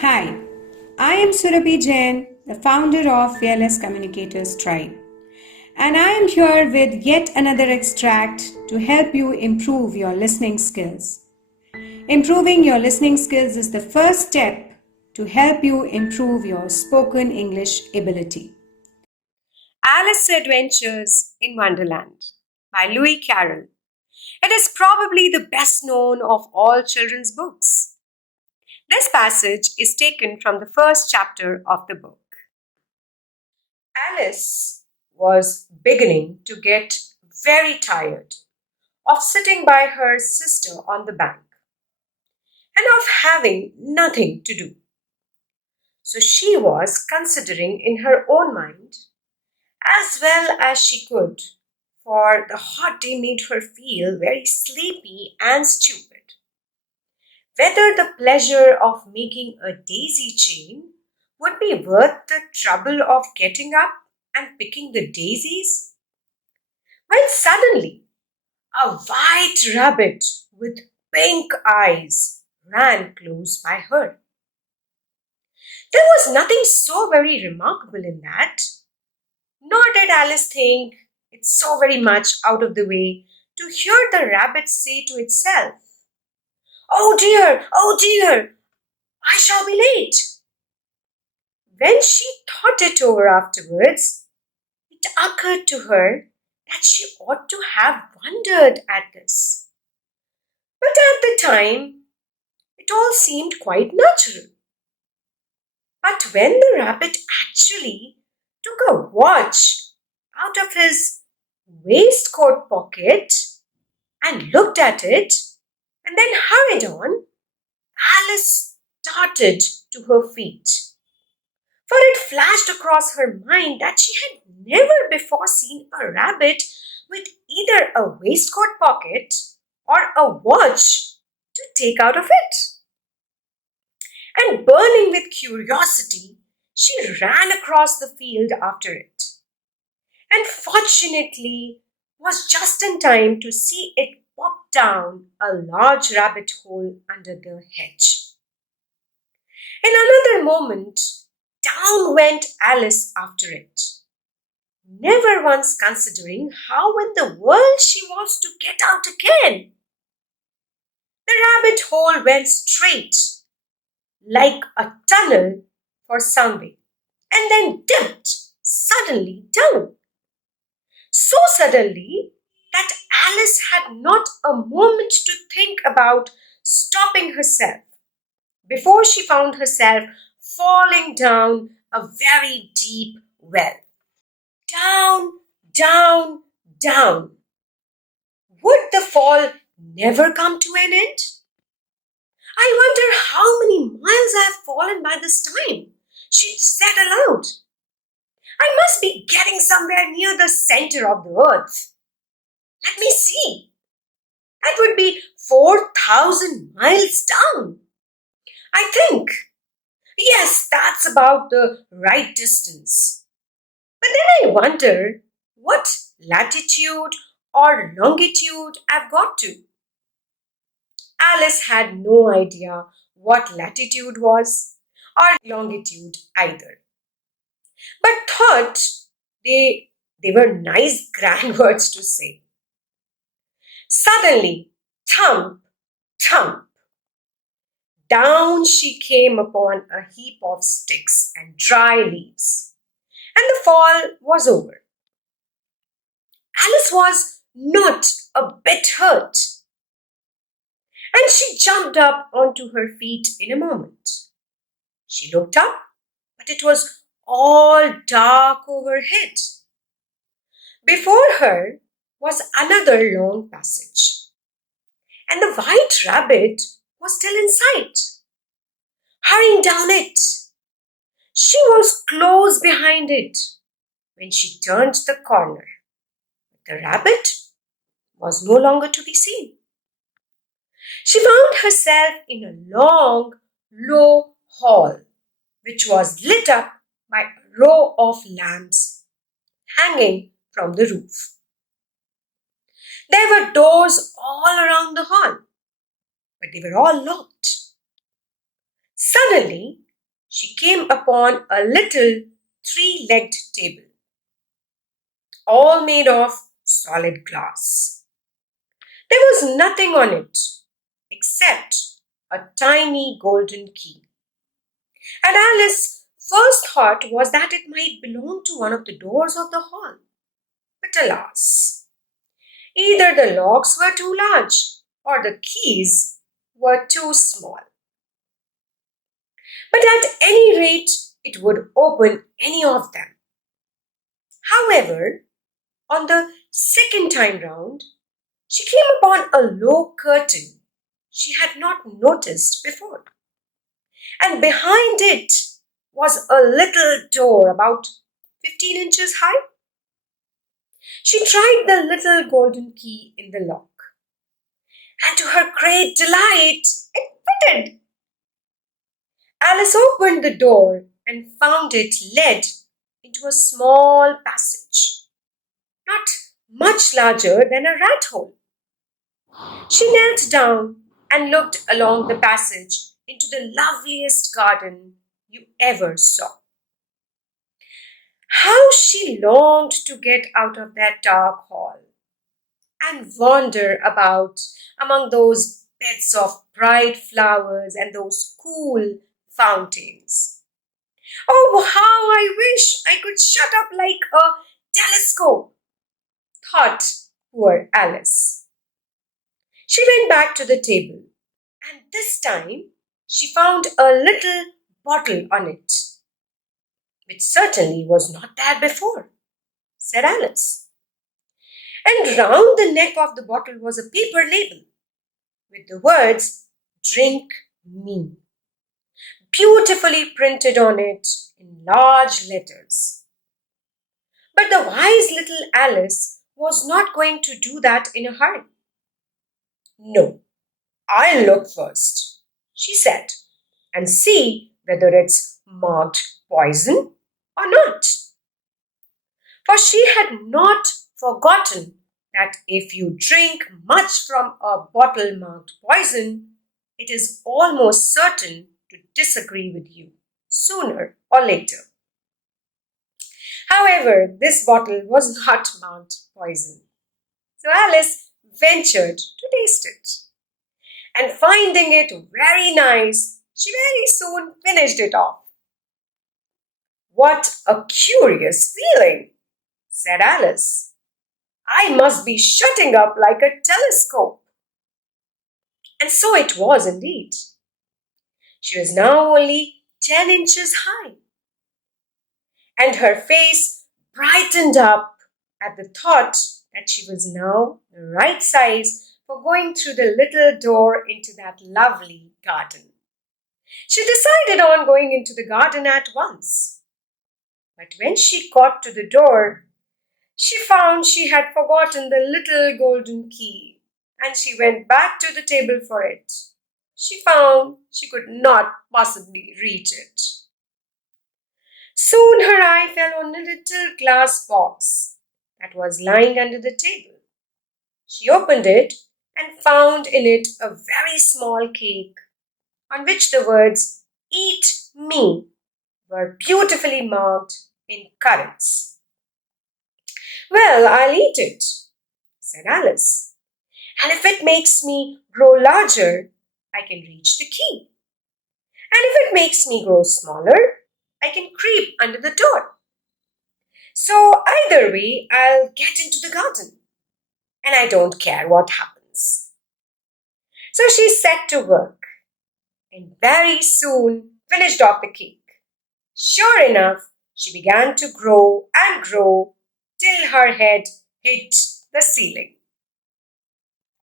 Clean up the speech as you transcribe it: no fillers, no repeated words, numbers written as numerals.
Hi, I am Surabhi Jain, the founder of Fearless Communicators Tribe, and I am here with yet another extract to help you improve your listening skills. Improving your listening skills is the first step to help you improve your spoken English ability. Alice's Adventures in Wonderland by Louis Carroll. It is probably the best known of all children's books. This passage is taken from the first chapter of the book. Alice was beginning to get very tired of sitting by her sister on the bank and of having nothing to do. So she was considering in her own mind, as well as she could, for the hot day made her feel very sleepy and stupid, whether the pleasure of making a daisy chain would be worth the trouble of getting up and picking the daisies. When suddenly a white rabbit with pink eyes ran close by her. There was nothing so very remarkable in that, nor did Alice think it so very much out of the way to hear the rabbit say to itself, oh dear, I shall be late." When she thought it over afterwards, it occurred to her that she ought to have wondered at this. But at the time, it all seemed quite natural. But when the rabbit actually took a watch out of his waistcoat pocket and looked at it and then hurried on, Alice started to her feet. For it flashed across her mind that she had never before seen a rabbit with either a waistcoat pocket or a watch to take out of it. And burning with curiosity, she ran across the field after it, and fortunately was just in time to see it pop down a large rabbit hole under the hedge. In another moment, down went Alice after it, never once considering how in the world she was to get out again. The rabbit hole went straight, like a tunnel for sounding, and then dipped suddenly down. So suddenly that Alice had not a moment to think about stopping herself before she found herself falling down a very deep well. Down, down, down. Would the fall never come to an end? I wonder how many miles I have fallen by this time, she said aloud. I must be getting somewhere near the center of the earth. Let me see. That would be 4,000 miles down. I think. Yes, that's about the right distance. But then I wonder what latitude or longitude I've got to. Alice had no idea what latitude was or longitude either, but thought they were nice grand words to say. Suddenly, thump, thump, down she came upon a heap of sticks and dry leaves, and the fall was over. Alice was not a bit hurt, and she jumped up onto her feet in a moment. She looked up, but it was all dark overhead. Before her was another long passage, and the white rabbit was still in sight, hurrying down it. She was close behind it when she turned the corner. The rabbit was no longer to be seen. She found herself in a long, low hall, which was lit up by a row of lamps hanging from the roof. There were doors all around the hall, but they were all locked. Suddenly, she came upon a little three-legged table, all made of solid glass. There was nothing on it except a tiny golden key. And Alice's first thought was that it might belong to one of the doors of the hall. But alas, either the locks were too large or the keys were too small. But at any rate, it would open any of them. However, on the second time round, she came upon a low curtain she had not noticed before. And behind it was a little door about 15 inches high. She tried the little golden key in the lock, and to her great delight, it fitted. Alice opened the door and found it led into a small passage, not much larger than a rat hole. She knelt down and looked along the passage into the loveliest garden you ever saw. How she longed to get out of that dark hall and wander about among those beds of bright flowers and those cool fountains. Oh, how I wish I could shut up like a telescope, thought poor Alice. She went back to the table, and this time she found a little bottle on it, which certainly was not there before, said Alice. And round the neck of the bottle was a paper label with the words, "Drink me," beautifully printed on it in large letters. But the wise little Alice was not going to do that in a hurry. "No, I'll look first," she said, "and see whether it's marked poison or not." For she had not forgotten that if you drink much from a bottle marked poison, it is almost certain to disagree with you sooner or later. However, this bottle was not marked poison. So Alice ventured to taste it. And finding it very nice, she very soon finished it off. "What a curious feeling," said Alice. "I must be shutting up like a telescope." And so it was indeed. She was now only 10 inches high, and her face brightened up at the thought that she was now the right size for going through the little door into that lovely garden. She decided on going into the garden at once. But when she got to the door, she found she had forgotten the little golden key, and she went back to the table for it. She found she could not possibly reach it. Soon her eye fell on a little glass box that was lying under the table. She opened it and found in it a very small cake on which the words "Eat me" were beautifully marked in currants. "Well, I'll eat it," said Alice. "And if it makes me grow larger, I can reach the key. And if it makes me grow smaller, I can creep under the door. So either way, I'll get into the garden, and I don't care what happens." So she set to work and very soon finished off the cake. Sure enough, she began to grow and grow till her head hit the ceiling.